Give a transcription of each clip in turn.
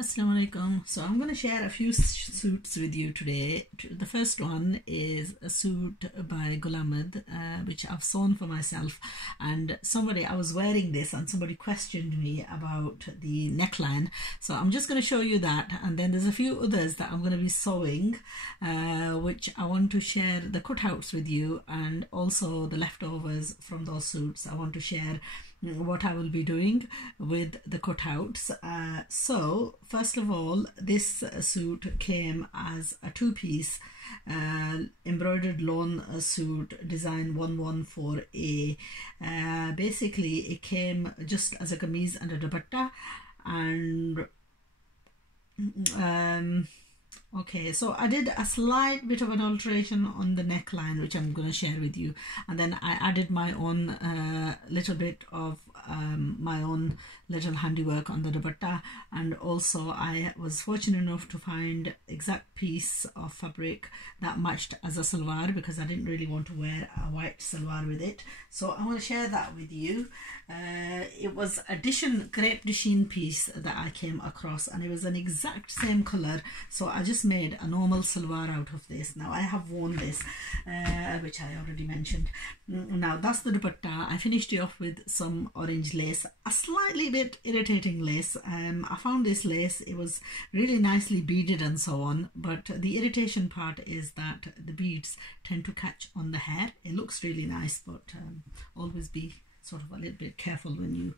Assalamu alaikum. So I'm going to share a few suits with you today. The first one is a suit by Gul Ahmed, which I've sewn for myself. And I was wearing this and somebody questioned me about the neckline. So I'm just going to show you that. And then there's a few others that I'm going to be sewing, which I want to share the cutouts with you, and also the leftovers from those suits. I want to share what I will be doing with the cutouts. So first of all, this suit came as a two-piece embroidered lawn suit, design 114A. Basically it came just as a kameez and a dupatta, and okay, so I did a slight bit of an alteration on the neckline, which I'm going to share with you, and then I added my own little bit of my own little handiwork on the dupatta. And also I was fortunate enough to find exact piece of fabric that matched as a salwar, because I didn't really want to wear a white salwar with it. So I want to share that with you. It was a crepe de chine piece that I came across, and it was an exact same color, so I just made a normal salwar out of this. Now I have worn this, which I already mentioned. Now that's the dupatta. I finished it off with some orange lace, a slightly bit irritating lace. I found this lace, it was really nicely beaded and so on, but the irritation part is that the beads tend to catch on the hair. It looks really nice, but always be sort of a little bit careful when you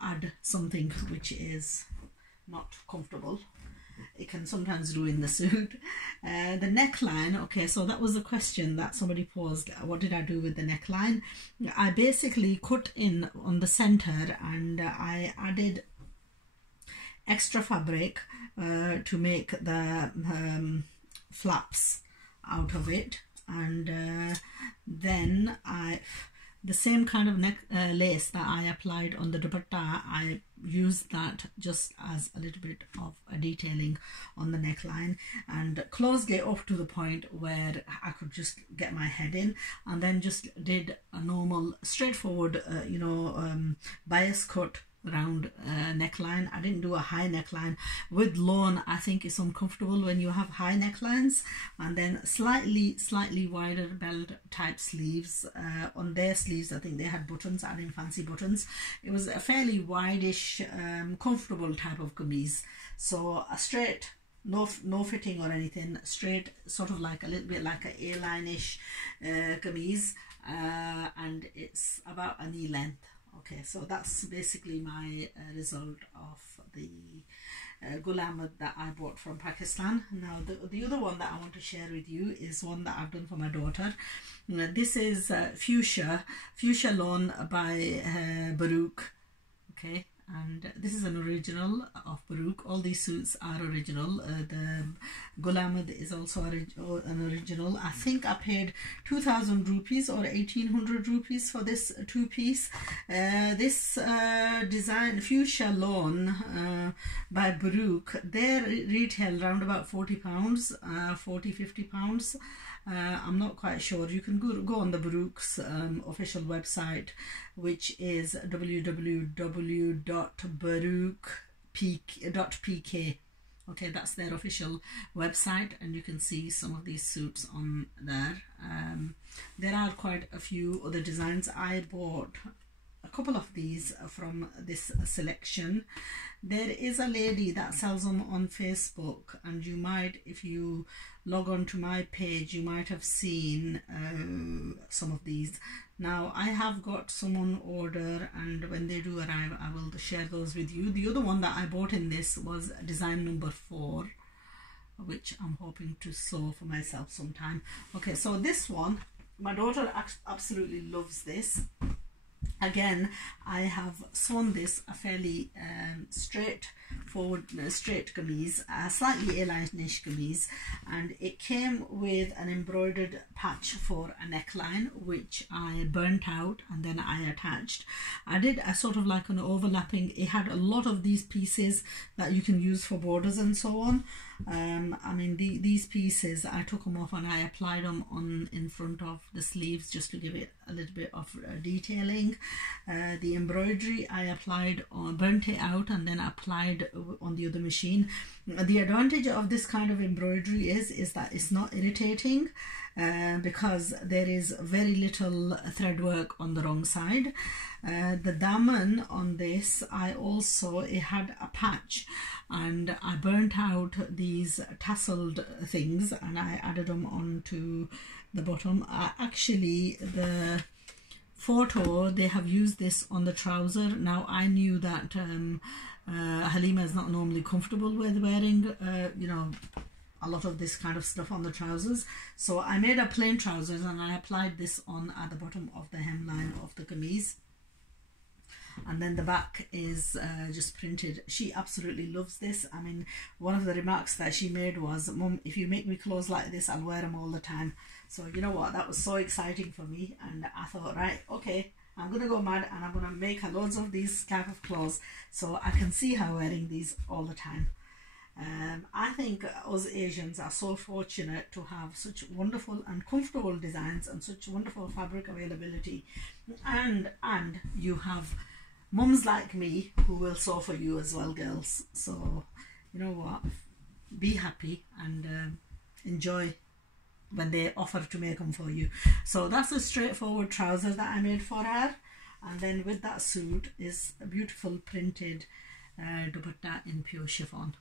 add something which is not comfortable. It can sometimes ruin the suit. The neckline, okay, so that was the question that somebody posed. What did I do with the neckline? I basically cut in on the center, and I added extra fabric to make the flaps out of it, and then the same kind of lace that I applied on the dupatta, I used that just as a little bit of a detailing on the neckline, and closed it up to the point where I could just get my head in, and then just did a normal straightforward bias cut round neckline. I didn't do a high neckline. With lawn, I think it's uncomfortable when you have high necklines. And then slightly wider belt type sleeves. On their sleeves, I think they had buttons. I didn't fancy buttons. It was a fairly wide-ish comfortable type of kameez. So a straight, no fitting or anything, straight, sort of like a little bit like a A-line-ish kameez, and it's about a knee length. Okay, so that's basically my result of the Gul Ahmed that I bought from Pakistan. Now the other one that I want to share with you is one that I've done for my daughter. This is Fuchsia Lawn by Baroque. Okay, and this is an original of Baroque. All these suits are original. The Gul Ahmed is also an original. I think I paid 2,000 rupees or 1,800 rupees for this two-piece. This design, Fuchsia Lawn by Baroque, they retail around about £40, 40-50 pounds. I'm not quite sure. You can go on the Baroque's official website, which is www.baroque.pk. Okay, that's their official website, and you can see some of these suits on there. There are quite a few other designs. I bought a couple of these from this selection. There is a lady that sells them on Facebook, and you might, if you log on to my page, you might have seen some of these. Now I have got some on order, and when they do arrive I will share those with you. The other one that I bought in this was design number 4, which I'm hoping to sew for myself sometime. Okay, so this one, my daughter absolutely loves this. Again, I have sewn this a fairly straight kameez, a slightly A-line-ish kameez, and it came with an embroidered patch for a neckline, which I burnt out and then I attached. I did a sort of like an overlapping. It had a lot of these pieces that you can use for borders and so on. I mean, these pieces, I took them off and I applied them on in front of the sleeves just to give it a little bit of detailing. The embroidery I applied on, burnt it out and then applied on the other machine. The advantage of this kind of embroidery is that it's not irritating because there is very little thread work on the wrong side. The daman on this, it had a patch, and I burnt out these tasseled things and I added them onto the bottom. Actually, the photo, they have used this on the trouser. Now I knew that Halima is not normally comfortable with wearing you know, a lot of this kind of stuff on the trousers, so I made a plain trousers and I applied this on at the bottom of the hemline of the kameez. And then the back is just printed. She absolutely loves this. I mean, one of the remarks that she made was, "Mum, if you make me clothes like this, I'll wear them all the time." So you know what, that was so exciting for me, and I thought, right, okay, I'm gonna go mad and I'm gonna make her loads of these type of clothes so I can see her wearing these all the time. I think us Asians are so fortunate to have such wonderful and comfortable designs and such wonderful fabric availability, and you have mums like me who will sew for you as well, girls. So you know what, be happy and enjoy when they offer to make them for you. So that's a straightforward trouser that I made for her, and then with that suit is a beautiful printed dupatta in pure chiffon.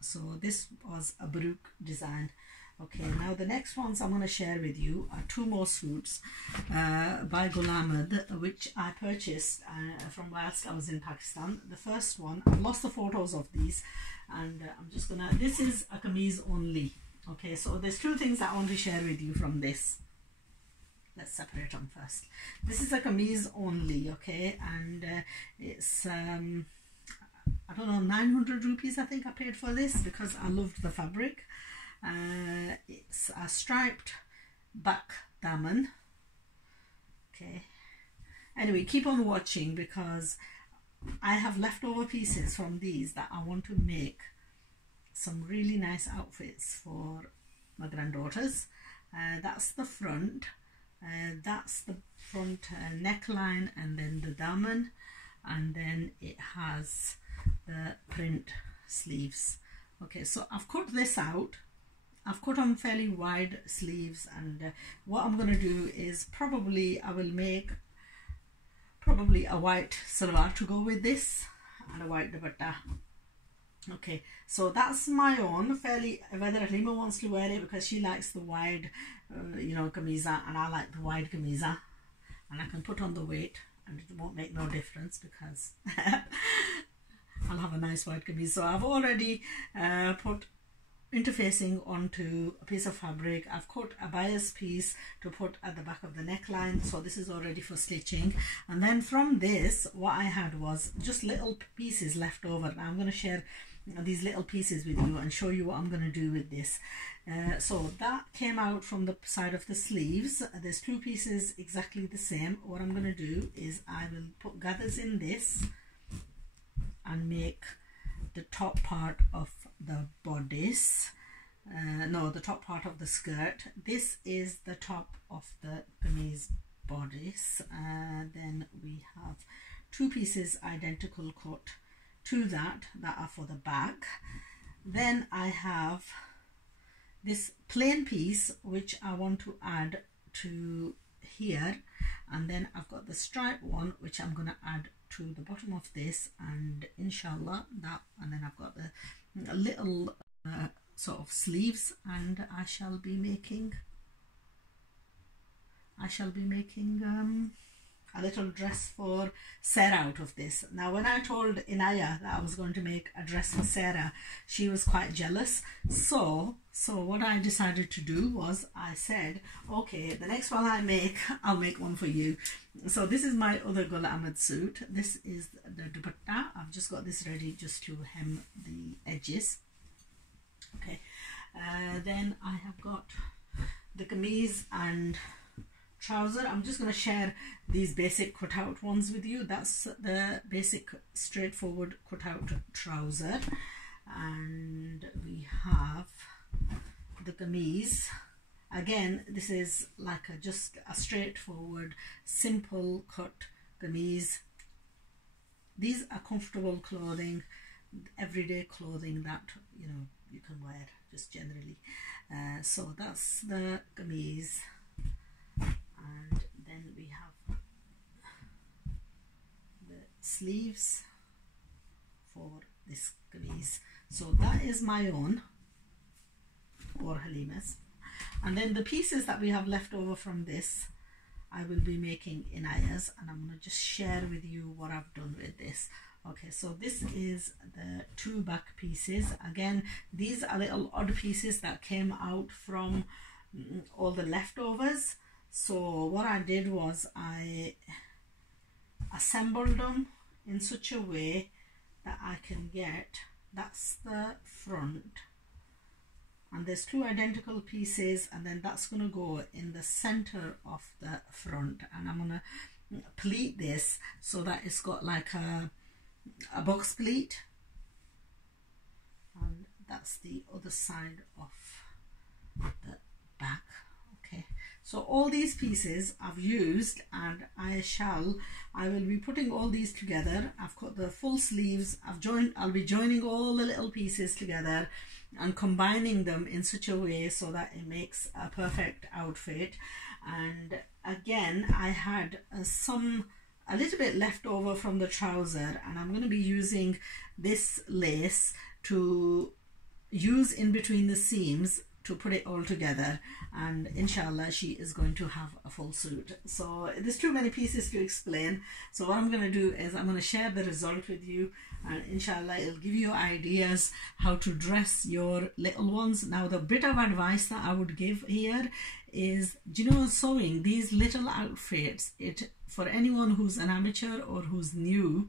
So this was a baroque design. Okay, now the next ones I'm going to share with you are two more suits by Gul Ahmed, which I purchased from whilst I was in Pakistan. The first one, I've lost the photos of these, and I'm just gonna, this is a kameez only. Okay, so there's two things I want to share with you from this. Let's separate them first. This is a kameez only, okay, and it's I don't know, 900 rupees I think I paid for this because I loved the fabric. It's a striped back daman. Okay, anyway, keep on watching because I have leftover pieces from these that I want to make some really nice outfits for my granddaughters. That's the front, that's the front neckline, and then the daman, and then it has the print sleeves. Okay, so I've cut this out. I've cut on fairly wide sleeves, and what I'm going to do is probably I will make a white salwar to go with this and a white dupatta. Okay, so that's my own, fairly, whether Halima wants to wear it because she likes the wide you know, kameeza, and I like the wide kameeza, and I can put on the weight and it won't make no difference because I'll have a nice white kameez. So I've already put interfacing onto a piece of fabric. I've cut a bias piece to put at the back of the neckline, so this is already for stitching. And then from this, what I had was just little pieces left over. Now I'm going to share these little pieces with you and show you what I'm going to do with this. So that came out from the side of the sleeves. There's two pieces exactly the same. What I'm going to do is I will put gathers in this and make the top part of the bodice, no, the top part of the skirt. This is the top of the kameez bodice. Then we have two pieces identical cut to that are for the back. Then I have this plain piece which I want to add to here, and then I've got the stripe one which I'm going to add to the bottom of this, and inshallah that, and then I've got the little sort of sleeves, and I shall be making a little dress for Sarah out of this. Now when I told Inaya that I was going to make a dress for Sarah, she was quite jealous. So what I decided to do was I said, okay, the next one I make, I'll make one for you. So this is my other Gul Ahmed suit. This is the dupatta. I've just got this ready just to hem the edges. Okay, then I have got the kameez and trouser. I'm just going to share these basic cutout ones with you. That's the basic straightforward cutout trouser, and we have the kameez again, this is like just a straightforward, simple cut kameez. These are comfortable clothing, everyday clothing that you can wear just generally. So that's the kameez, and then we have the sleeves for this kameez. So that is my own, or Halima's, and then the pieces that we have left over from this I will be making Inaya's, and I'm going to just share with you what I've done with this. Okay, so this is the 2 back pieces. Again, these are little odd pieces that came out from all the leftovers. So what I did was I assembled them in such a way that I can get, that's the front, and there's 2 identical pieces, and then that's going to go in the center of the front, and I'm going to pleat this so that it's got like a box pleat, and that's the other side of the back. Okay, so all these pieces I've used, and I will be putting all these together. I've got the full sleeves, I'll be joining all the little pieces together and combining them in such a way so that it makes a perfect outfit. And again, I had a little bit left over from the trouser, and I'm going to be using this lace to use in between the seams to put it all together, and inshallah she is going to have a full suit. So there's too many pieces to explain, so what I'm going to do is I'm going to share the result with you, and inshallah it'll give you ideas how to dress your little ones. Now, the bit of advice that I would give here is, sewing these little outfits, for anyone who's an amateur or who's new,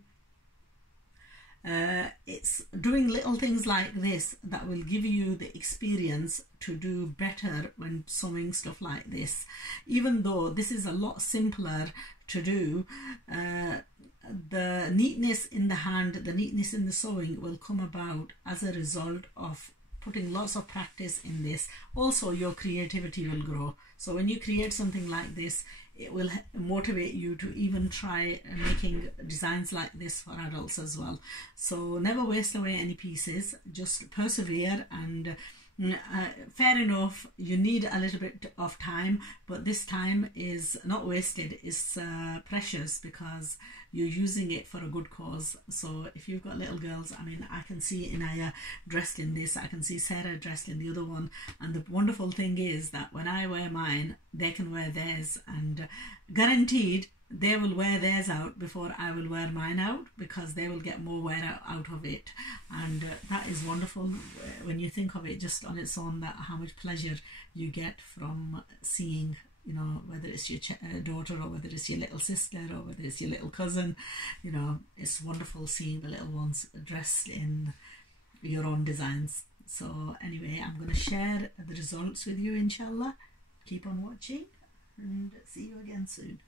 it's doing little things like this that will give you the experience to do better when sewing stuff like this. Even though this is a lot simpler to do, the neatness in the hand, the neatness in the sewing will come about as a result of putting lots of practice in this. Also, your creativity will grow. So when you create something like this, it will motivate you to even try making designs like this for adults as well. So never waste away any pieces, just persevere, and fair enough, you need a little bit of time, but this time is not wasted, it's precious, because you're using it for a good cause. So if you've got little girls, I mean, I can see Inaya dressed in this, I can see Sarah dressed in the other one, and the wonderful thing is that when I wear mine, they can wear theirs, and guaranteed they will wear theirs out before I will wear mine out, because they will get more wear out of it. And that is wonderful when you think of it just on its own, that how much pleasure you get from seeing, whether it's your daughter, or whether it's your little sister, or whether it's your little cousin, it's wonderful seeing the little ones dressed in your own designs. So anyway, I'm going to share the results with you, inshallah. Keep on watching, and see you again soon.